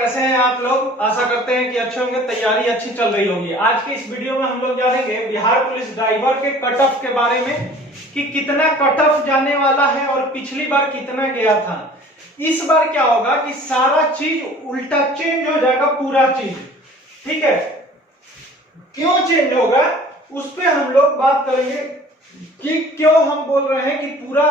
कैसे हैं आप लोग। आशा करते हैं कि अच्छे होंगे, तैयारी अच्छी चल रही होगी। आज की इस वीडियो में हम लोग जानेंगे बिहार पुलिस ड्राइवर के कट ऑफ के बारे में कि कितना कट ऑफ जाने वाला है और पिछली बार कितना गया था। इस बार क्या होगा कि सारा चीज उल्टा चेंज हो जाएगा, पूरा चीज। ठीक है, क्यों चेंज होगा उस पे हम लोग बात करेंगे कि क्यों हम बोल रहे हैं कि पूरा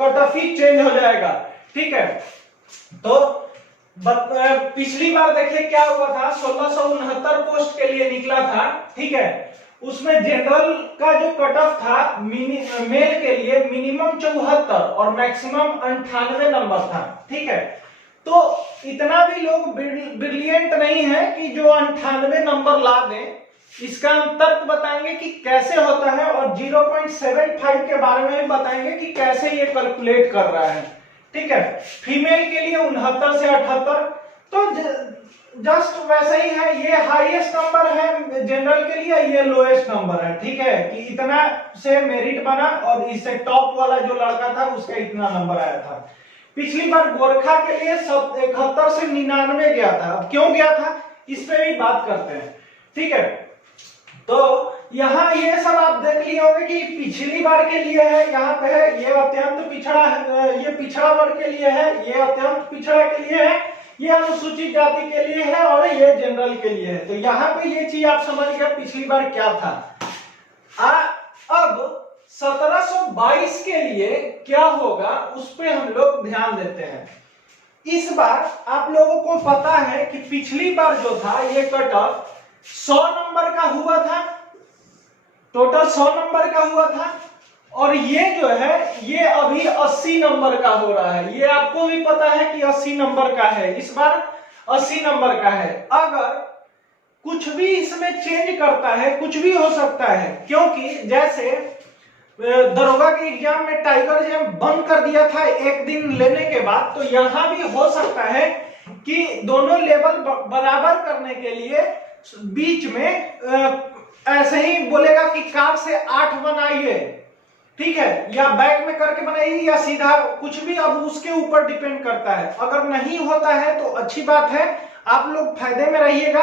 कट ऑफ ही चेंज हो जाएगा। ठीक है, तो पिछली बार देखिए क्या हुआ था, 1669 पोस्ट के लिए निकला था। ठीक है, उसमें जनरल का जो कट ऑफ था मेल के लिए मिनिमम 74 और मैक्सिमम 98 नंबर था। ठीक है, तो इतना भी लोग ब्रिलियंट नहीं है कि जो 98 नंबर ला दें। इसका हम तर्क बताएंगे कि कैसे होता है और 0.75 के बारे में भी बताएंगे कि कैसे ये कैलकुलेट कर रहा है। ठीक है, फीमेल के लिए 69 से 78, तो जस्ट वैसा ही है। ये हाईएस्ट नंबर है जनरल के लिए, ये लोएस्ट नंबर है। ठीक है, कि इतना से मेरिट बना और इससे टॉप वाला जो लड़का था उसका इतना नंबर आया था। पिछली बार गोरखा के लिए 71 से 99 गया था। अब क्यों गया था इस पे भी बात करते हैं। ठीक है, तो यहाँ ये सब आप देख लिए होंगे कि पिछली बार के लिए है, यहाँ पे है ये अत्यंत पिछड़ा है, ये पिछड़ा वर्ग के लिए है, ये अत्यंत पिछड़ा के लिए है, ये अनुसूचित जाति के लिए है और ये जनरल के लिए है। तो यहाँ पे ये चीज आप समझ गए पिछली बार क्या था। अब 1722 के लिए क्या होगा उस पे हम लोग ध्यान देते हैं। इस बार आप लोगों को पता है कि पिछली बार जो था ये कट ऑफ 100 नंबर का हुआ था, टोटल 100 नंबर का हुआ था, और ये जो है ये अभी 80 नंबर का हो रहा है। ये आपको भी पता है कि 80 नंबर का है, इस बार 80 नंबर का है। अगर कुछ भी इसमें चेंज करता है, कुछ भी हो सकता है, क्योंकि जैसे दरोगा के एग्जाम में टाइगर जैम बंद कर दिया था एक दिन लेने के बाद, तो यहां भी हो सकता है कि दोनों लेवल बराबर करने के लिए बीच में ऐसे ही बोलेगा कि कार से 8 बनाइए। ठीक है, या बैक में करके बनाइए या सीधा, कुछ भी अब उसके ऊपर डिपेंड करता है। अगर नहीं होता है तो अच्छी बात है, आप लोग फायदे में रहिएगा।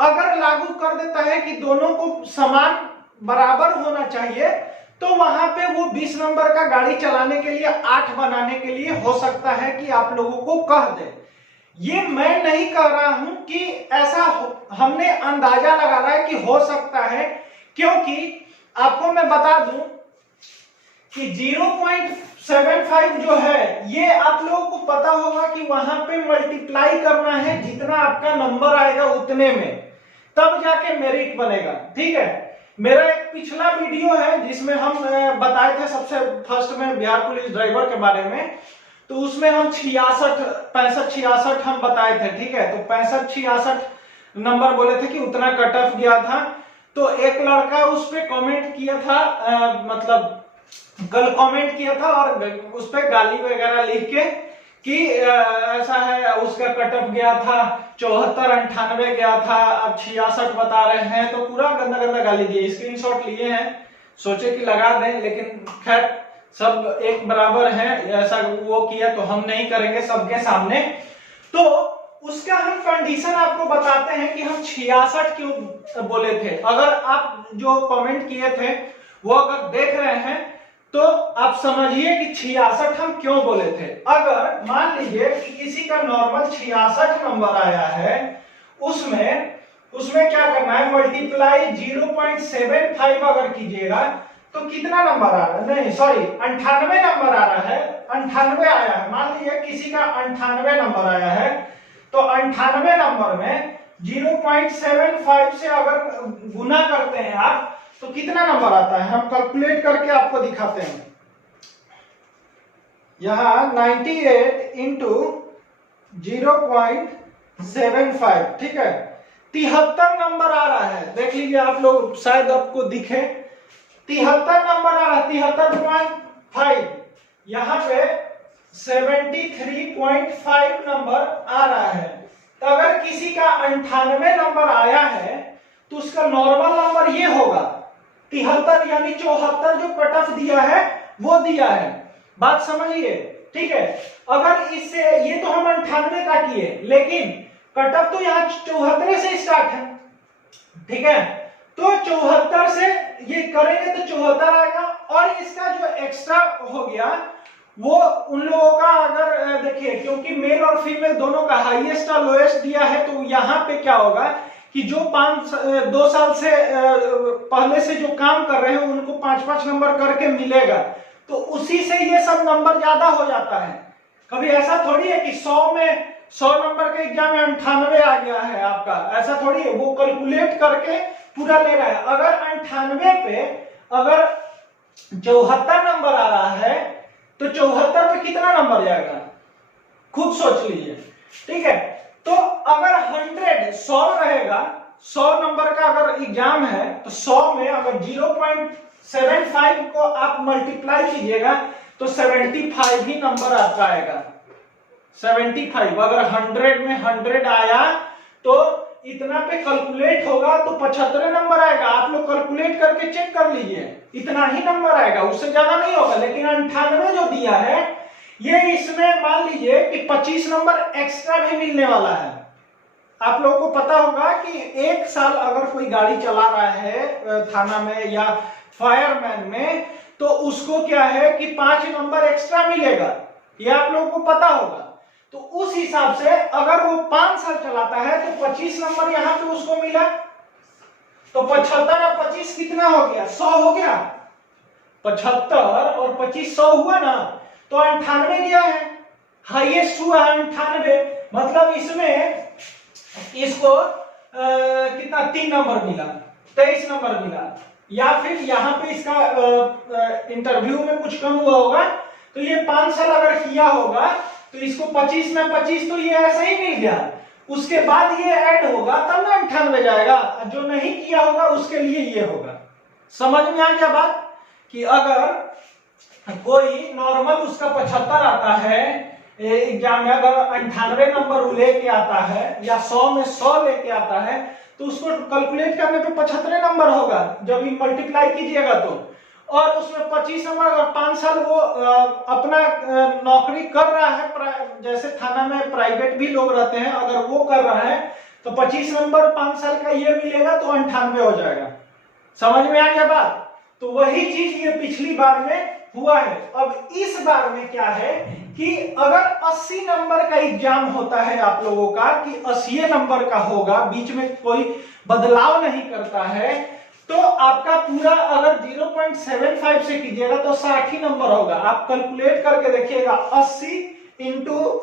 अगर लागू कर देता है कि दोनों को समान बराबर होना चाहिए, तो वहां पे वो 20 नंबर का गाड़ी चलाने के लिए 8 बनाने के लिए हो सकता है कि आप लोगों को कह दे। ये मैं नहीं कह रहा हूं कि ऐसा हमने अंदाजा लगा रहा है कि हो सकता है, क्योंकि आपको मैं बता दूं कि 0.75 जो है ये आप लोगों को पता होगा कि वहां पे मल्टीप्लाई करना है, जितना आपका नंबर आएगा उतने में, तब जाके मेरिट बनेगा। ठीक है, मेरा एक पिछला वीडियो है जिसमें हम बताए थे सबसे फर्स्ट में बिहार पुलिस ड्राइवर के बारे में, तो उसमें हम 65-66 हम बताए थे। ठीक है, तो 65-66 नंबर बोले थे कि उतना कट ऑफ गया था। तो एक लड़का उस पे कमेंट किया था, मतलब कल कमेंट किया था और उस पे गाली वगैरह लिख के कि ऐसा है, उसका कट ऑफ गया था 74-98 गया था, अब 66 बता रहे हैं, तो पूरा गंदा गंदा गाली दिए। स्क्रीनशॉट लिए हैं, सोचे कि लगा दें, लेकिन खैर सब एक बराबर है, ऐसा वो किया तो हम नहीं करेंगे सबके सामने। तो उसका हम कंडीशन आपको बताते हैं कि हम 66 क्यों बोले थे। अगर आप जो कमेंट किए थे वो अगर देख रहे हैं तो आप समझिए कि 66 हम क्यों बोले थे। अगर मान लीजिए कि किसी का नॉर्मल 66 नंबर आया है, उसमें क्या करना है, मल्टीप्लाई 0.75 अगर कीजिएगा तो कितना नंबर आ रहा है, नहीं सॉरी 98 नंबर आ रहा है, 98 आया है। मान लीजिए किसी का 98 नंबर आया है, तो 98 नंबर में 0.75 से अगर गुना करते हैं आप तो कितना नंबर आता है, हम कैलकुलेट करके आपको दिखाते हैं। यहां 98 इंटू 0.75, ठीक है, 73 नंबर आ रहा है। देख लीजिए आप लोग, शायद आपको दिखे, 73 नंबर आ रहा है, 73.5। यहाँ पे 73.5 नंबर आ रहा है। तो अगर किसी का 98 नंबर आया है तो उसका नॉर्मल नंबर ये होगा 73, यानी 74 जो कट ऑफ दिया है वो दिया है। बात समझिए, ठीक है। अगर इससे ये तो हम 98 का किए, लेकिन कट ऑफ तो यहाँ 74 से स्टार्ट है, ठीक है। तो 74 से ये करेंगे तो 74 आएगा, और इसका जो एक्स्ट्रा हो गया वो उन लोगों का, अगर देखिए क्योंकि मेल और फीमेल दोनों का हाईएस्ट और लोएस्ट दिया है, तो यहाँ पे क्या होगा कि जो 2 साल से पहले से जो काम कर रहे हैं उनको 5-5 नंबर करके मिलेगा, तो उसी से ये सब नंबर ज्यादा हो जाता है। कभी ऐसा थोड़ी है कि 100 में 100 नंबर के एग्जाम में 98 आ गया है आपका, ऐसा थोड़ी है। वो कैलकुलेट करके पूरा ले रहा है। अगर 98 पे अगर 74 नंबर आ रहा है तो 74 पे कितना नंबर जाएगा, खुद सोच लीजिए, ठीक है। तो अगर 100 रहेगा, 100 नंबर का अगर एग्जाम है, तो 100 में अगर 0.75 को आप मल्टीप्लाई कीजिएगा तो 75 ही नंबर आपका आएगा। 75 अगर 100 में 100 आया तो इतना पे कैलकुलेट होगा तो 75 नंबर आएगा। आप लोग कैलकुलेट करके चेक कर लीजिए, इतना ही नंबर आएगा, उससे ज्यादा नहीं होगा। लेकिन 98 जो दिया है ये, इसमें मान लीजिए कि 25 नंबर एक्स्ट्रा भी मिलने वाला है। आप लोगों को पता होगा कि 1 साल अगर कोई गाड़ी चला रहा है थाना में या फायरमैन में, तो उसको क्या है कि 5 नंबर एक्स्ट्रा मिलेगा, ये आप लोगों को पता होगा। तो उस हिसाब से अगर वो 5 साल चलाता है तो 25 नंबर यहाँ पे उसको मिला, तो 75 और 25 कितना हो गया, 100 हो गया। 75 और 25 100 हुआ ना, तो 98 गया है, हाईएस्ट हुआ 98। मतलब इसमें इसको कितना 3 नंबर मिला, 23 नंबर मिला। या फिर यहाँ पे इसका इंटरव्यू में कुछ कम हुआ होगा, तो ये 5 साल अगर किया होगा तो इसको 25 में 25, तो ये ऐसा ही मिल गया। उसके बाद ये ऐड होगा तब ना 98 जाएगा, जो नहीं किया होगा उसके लिए ये होगा। समझ में आ गया बात, कि अगर कोई नॉर्मल उसका 75 आता है एग्जाम में, अगर 98 नंबर लेके आता है या 100 में 100 लेके आता है, तो उसको कैलकुलेट करने पे 75 नंबर होगा जब मल्टीप्लाई कीजिएगा तो। और उसमें 25 नंबर, अगर 5 साल वो अपना नौकरी कर रहा है, जैसे थाना में प्राइवेट भी लोग रहते हैं, अगर वो कर रहा है तो 25 नंबर 5 साल का ये मिलेगा, तो 98 हो जाएगा। समझ में आ गया बात। तो वही चीज ये पिछली बार में हुआ है। अब इस बार में क्या है कि अगर 80 नंबर का एग्जाम होता है आप लोगों का, कि 80 नंबर का होगा, बीच में कोई बदलाव नहीं करता है, तो आपका पूरा अगर 0.75 से कीजिएगा तो 60 नंबर होगा। आप कैलकुलेट करके देखिएगा, 80 इंटू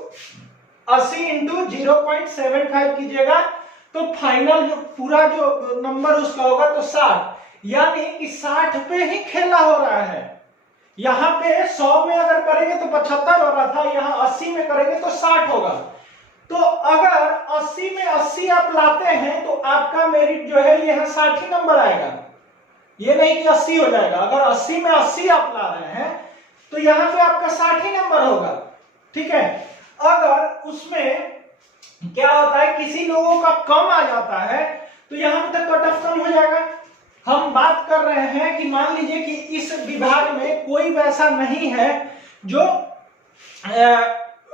0.75 कीजिएगा तो फाइनल जो पूरा जो नंबर उसका होगा तो 60, यानी कि 60 पे ही खेला हो रहा है। यहाँ पे 100 में अगर करेंगे तो 75 हो रहा था, यहाँ 80 में करेंगे तो 60 होगा। तो अगर 80 में 80 आप लाते हैं तो आपका मेरिट जो है यहाँ 60 नंबर आएगा, ये नहीं कि 80 हो जाएगा। अगर 80 में 80 आप ला रहे हैं तो यहाँ पे आपका 60 नंबर होगा, ठीक है। अगर उसमें क्या होता है, किसी लोगों का कम आ जाता है तो यहाँ पे तक कट ऑफ कम हो जाएगा। हम बात कर रहे हैं कि मान लीजिए कि इस विभाग में कोई वैसा नहीं है जो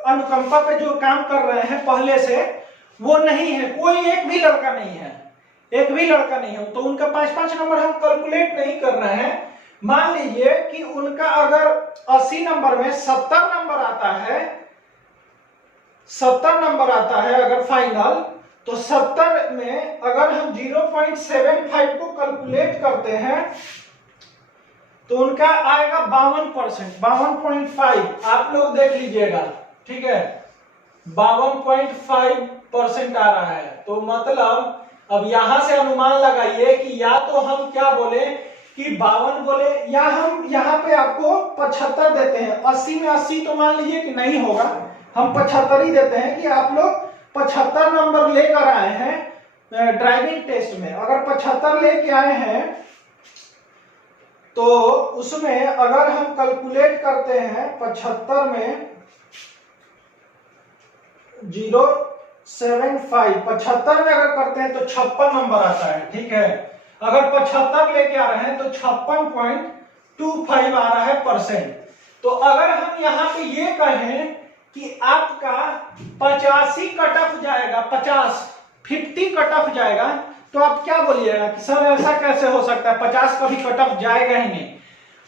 अनुकंपा पे जो काम कर रहे हैं पहले से, वो नहीं है, कोई एक भी लड़का नहीं है, एक भी लड़का नहीं है, तो उनका 5-5 नंबर हम कैलकुलेट नहीं कर रहे हैं। मान लीजिए कि उनका अगर 80 नंबर में 70 नंबर आता है, 70 नंबर आता है अगर फाइनल, तो 70 में अगर हम 0.75 को कैलकुलेट करते हैं तो उनका आएगा 52%, 52.5। आप लोग देख लीजिएगा, ठीक है, 52.5% आ रहा है। तो मतलब अब यहां से अनुमान लगाइए कि या तो हम क्या बोले कि 52 बोले, या हम यहाँ पे आपको 75 देते हैं। 80 में 80 तो मान लीजिए कि नहीं होगा, हम 75 ही देते हैं कि आप लोग 75 नंबर लेकर आए हैं ड्राइविंग टेस्ट में। अगर 75 लेके आए हैं तो उसमें अगर हम कैलकुलेट करते हैं 75 में 0.75, 75 में अगर करते हैं तो 56 नंबर आता है, ठीक है। अगर 75 लेके आ रहे हैं तो 56.25 आ रहा है %। तो अगर हम यहाँ पे ये कहें कि आपका 85 कट ऑफ जाएगा, 50 कट ऑफ जाएगा, तो आप क्या बोलिएगा कि सर ऐसा कैसे हो सकता है, 50 कभी कट ऑफ जाएगा ही नहीं।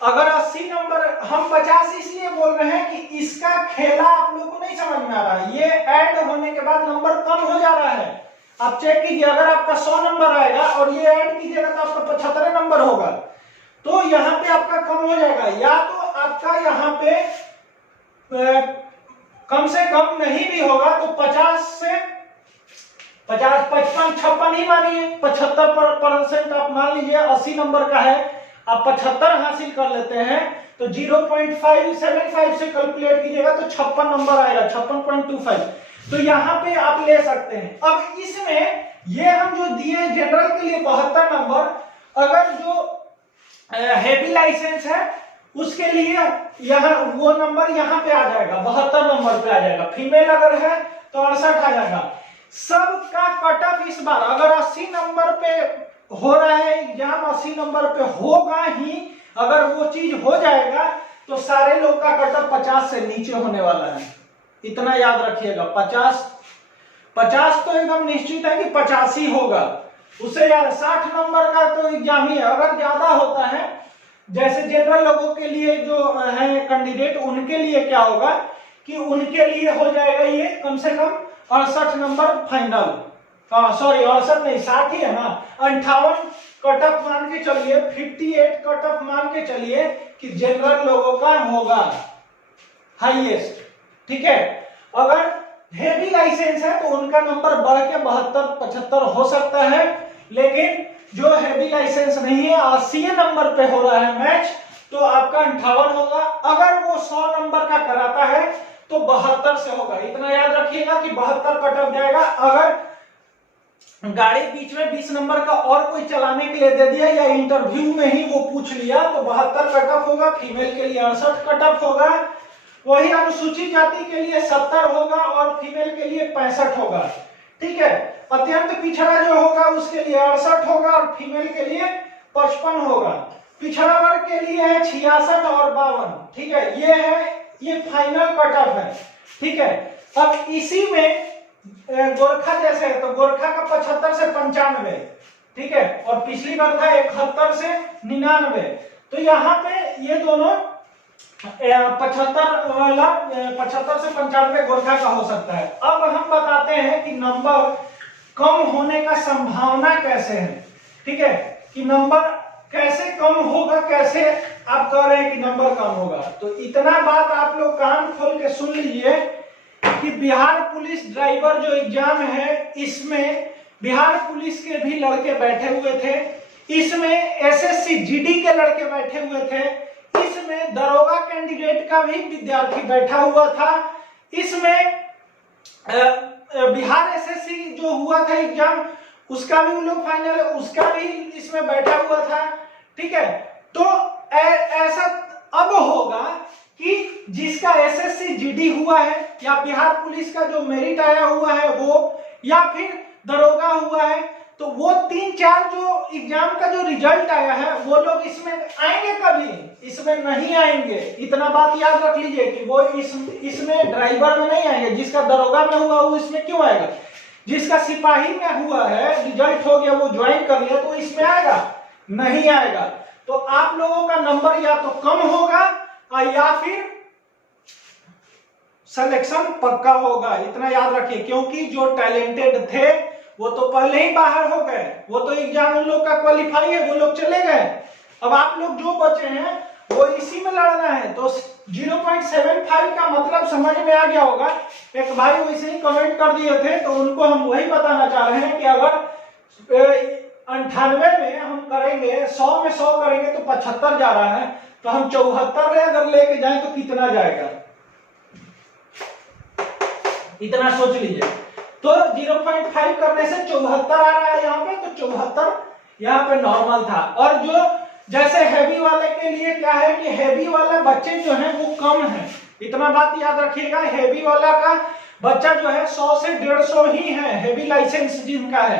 अगर 80 नंबर, हम 50 इसलिए बोल रहे हैं कि इसका खेला आप लोग को नहीं समझ में आ रहा है, ये ऐड होने के बाद नंबर कम हो जा रहा है। आप चेक कीजिए, अगर आपका 100 नंबर आएगा और ये ऐड कीजिएगा तो आपका 75 नंबर होगा, तो यहाँ पे आपका कम हो जाएगा। या तो आपका यहाँ पे कम से कम नहीं भी होगा तो 50 से 50, 55, 56 ही मानिए, 75% आप मान लीजिए 80 नंबर का है, आप 75 हासिल कर लेते हैं तो 0.575 से कैलकुलेट कीजिएगा तो 56 नंबर आएगा, 56.25। तो यहाँ पे आप ले सकते हैं। अब इसमें ये हम जो दिए जनरल के लिए 72 नंबर, अगर जो हेवी लाइसेंस है उसके लिए यहाँ वो नंबर यहाँ पे आ जाएगा, 72 नंबर पे आ जाएगा। फीमेल अगर है तो 68 आ जाएगा। सबका कट ऑफ इस बार अगर 80 नंबर पे हो रहा है एग्जाम, 80 नंबर पे होगा ही, अगर वो चीज हो जाएगा तो सारे लोग का कट ऑफ 50 से नीचे होने वाला है, इतना याद रखिएगा। 50 तो एकदम निश्चित है कि 50 ही होगा, उससे ज्यादा 60 नंबर का तो एग्जाम ही है। अगर ज्यादा होता है, जैसे जनरल लोगों के लिए जो है कैंडिडेट, उनके लिए क्या होगा कि उनके लिए हो जाएगा ये कम से कम 68 नंबर फाइनल, सॉरी 68 नहीं 60 ही है ना, 58 कट ऑफ मान के चलिए, 58 कट ऑफ मान के चलिए कि जनरल लोगों का होगा हाईएस्ट, ठीक है। अगर हेवी लाइसेंस है तो उनका नंबर बढ़ के 72, 75 हो सकता है, लेकिन जो हेवी लाइसेंस नहीं है 80 नंबर पे हो रहा है मैच, तो आपका 58 होगा। अगर वो 100 नंबर का कराता है तो 72 से होगा, इतना याद रखिएगा कि 72 कट ऑफ जाएगा। अगर गाड़ी बीच में 20 नंबर का और कोई चलाने के लिए दे दिया या इंटरव्यू में ही वो पूछ लिया तो 72 कट ऑफ होगा। फीमेल के लिए 68 कट ऑफ होगा, वही अनुसूचित जाति के लिए 70 होगा और फीमेल के लिए 65 होगा, ठीक है। अत्यंत पिछड़ा जो होगा उसके लिए 68 होगा और फीमेल के लिए 55 होगा। पिछड़ा वर्ग के लिए है 66 और 52, ठीक है। ये है, ये फाइनल कट ऑफ है, ठीक है। अब इसी में गोरखा जैसे है तो गोरखा का 75 से 95, ठीक है, और पिछली बार था 71 से 99। तो यहाँ पे ये दोनों 75 वाला 75 से 95 गोरखा का हो सकता है। अब हम बताते हैं कि नंबर कम होने का संभावना कैसे है, ठीक है, कि नंबर कैसे कम होगा, कैसे आप कह रहे हैं कि नंबर कम होगा। तो इतना बात आप लोग कान खोल के सुन लीजिए कि बिहार पुलिस ड्राइवर जो एग्जाम है, इसमें बिहार पुलिस के भी लड़के बैठे हुए थे, इसमें एसएससी जीडी के लड़के बैठे हुए थे, इसमें दरोगा कैंडिडेट का भी विद्यार्थी बैठा हुआ था, इसमें बिहार एसएससी जो हुआ था एग्जाम उसका भी लोग फाइनल, उसका भी इसमें बैठा हुआ था, ठीक है। तो ऐसा अब होगा कि जिसका एसएससी जीडी हुआ है या बिहार पुलिस का जो मेरिट आया हुआ है वो, या फिर दरोगा हुआ है, तो वो 3-4 जो एग्जाम का जो रिजल्ट आया है वो लोग इसमें आएंगे, कभी इसमें नहीं आएंगे। इतना बात याद रख लीजिए कि वो इसमें ड्राइवर में नहीं आएंगे। जिसका दरोगा में हुआ वो इसमें क्यों आएगा, जिसका सिपाही में हुआ है रिजल्ट हो गया वो ज्वाइन कर लिया तो इसमें आएगा, नहीं आएगा। तो आप लोगों का नंबर या तो कम होगा या फिर सिलेक्शन पक्का होगा, इतना याद रखिए। क्योंकि जो टैलेंटेड थे वो तो पहले ही बाहर हो गए, वो तो एग्जाम उन लोग का क्वालिफाई है, वो लोग चले गए। अब आप लोग जो बचे हैं वो इसी में लड़ना है। तो 0.75 का मतलब समझ में आ गया होगा। एक भाई वैसे ही कमेंट कर दिए थे तो उनको हम वही बताना चाह रहे हैं कि अगर 98 में हम करेंगे, 100 में 100 करेंगे तो 75 जा रहा है, तो हम 74 में अगर लेके जाएं तो कितना जाएगा, इतना सोच लीजिए। तो 0.5 करने से 74 आ रहा है यहाँ पे, तो 74 यहाँ पे नॉर्मल था। और जो जैसे हैवी वाले के लिए क्या है कि हैवी वाले बच्चे जो हैं वो कम है, इतना बात याद रखिएगा। हैवी वाला का बच्चा जो है 100 से 150 ही है, हैवी लाइसेंस जिनका है।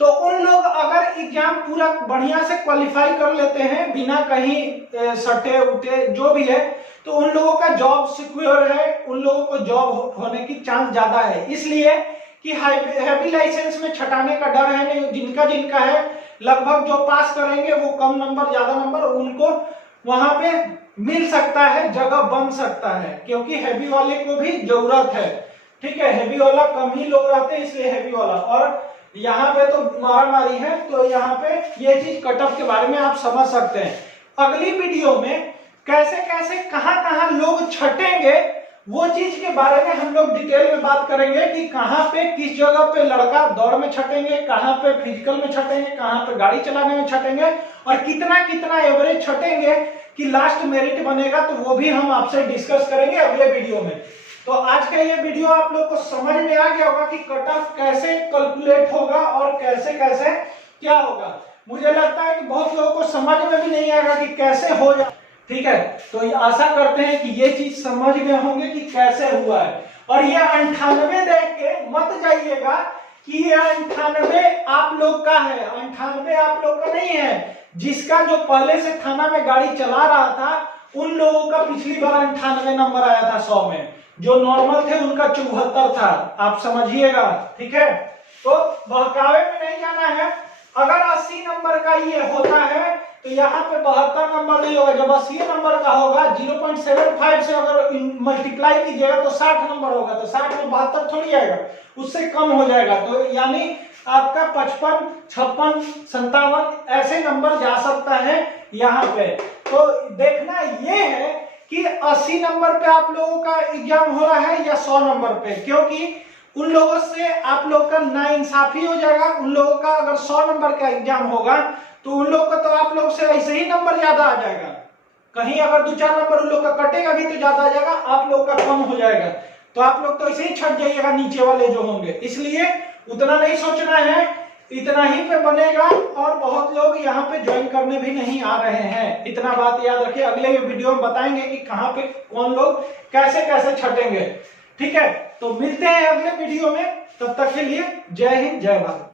तो उन लोग अगर एग्जाम पूरा बढ़िया से क्वालिफाई कर लेते हैं बिना कहीं सटे उठे जो भी है, तो उन लोगों का जॉब सिक्योर है, उन लोगों को जॉब होने की चांस ज्यादा है। इसलिए कि हैवी लाइसेंस में छटाने का डर है नहीं, जिनका जिनका है लगभग जो पास करेंगे वो कम नंबर ज्यादा नंबर उनको वहां पे मिल सकता है, जगह बन सकता है, क्योंकि हैवी वाले को भी जरूरत है। ठीक है, हैवी वाला कम ही लोग रहते हैं इसलिए हैवी वाला। और यहाँ पे तो मारामारी है, तो यहाँ पे ये चीज कट ऑफ के बारे में आप समझ सकते हैं। अगली वीडियो में कैसे कैसे कहाँ लोग छटेंगे वो चीज के बारे में हम लोग डिटेल में बात करेंगे कि कहाँ पे किस जगह पे लड़का दौड़ में छटेंगे, कहाँ पे फिजिकल में छटेंगे, कहाँ पे गाड़ी चलाने में छटेंगे और कितना एवरेज छटेंगे कि लास्ट मेरिट बनेगा, तो वो भी हम आपसे डिस्कस करेंगे अगले वीडियो में। तो आज का ये वीडियो आप लोग को समझ में आ गया होगा कि कट ऑफ कैसे कैलकुलेट होगा और कैसे कैसे क्या होगा। मुझे लगता है कि बहुत लोगों को समझ में भी नहीं आएगा कि कैसे हो जाए। ठीक है, तो ये आशा करते हैं कि ये चीज समझ गए होंगे कि कैसे हुआ है। और ये 98 देख के मत जाइएगा कि ये 98 आप लोग का है, 98 आप लोग का नहीं है। जिसका जो पहले से थाना में गाड़ी चला रहा था उन लोगों का पिछली बार 98 नंबर आया था 100 में, जो नॉर्मल थे उनका 74 था, आप समझिएगा। ठीक है, तो बहकावे में नहीं जाना है। अगर 80 नंबर का ये होता है तो यहाँ पे 72 नंबर नहीं होगा। जब 80 नंबर का होगा 0.75 से अगर मल्टीप्लाई कीजिएगा तो 60 नंबर होगा, तो 60 में 72 थोड़ी आएगा, उससे कम हो जाएगा। तो यानी आपका 55, 56, 57 ऐसे नंबर जा सकता है यहाँ पे। तो देखना ये है कि 80 नंबर पे आप लोगों का एग्जाम हो रहा है या 100 नंबर पे, क्योंकि उन लोगों से आप लोग का नाइंसाफी हो जाएगा। उन लोगों का अगर 100 नंबर का एग्जाम होगा तो उन लोग का तो आप लोग से ऐसे ही नंबर ज्यादा आ जाएगा। कहीं अगर 2-4 नंबर उन लोग का कटेगा भी तो ज्यादा आ जाएगा, आप लोग का कम हो जाएगा, तो आप लोग तो ऐसे ही छट जाइएगा नीचे वाले जो होंगे। इसलिए उतना नहीं सोचना है, इतना ही पे बनेगा। और बहुत लोग यहाँ पे ज्वाइन करने भी नहीं आ रहे हैं, इतना बात याद रखिए। अगले वीडियो में बताएंगे कि कहाँ पे कौन लोग कैसे कैसे छटेंगे। ठीक है, तो मिलते हैं अगले वीडियो में, तब तक के लिए जय हिंद जय भारत।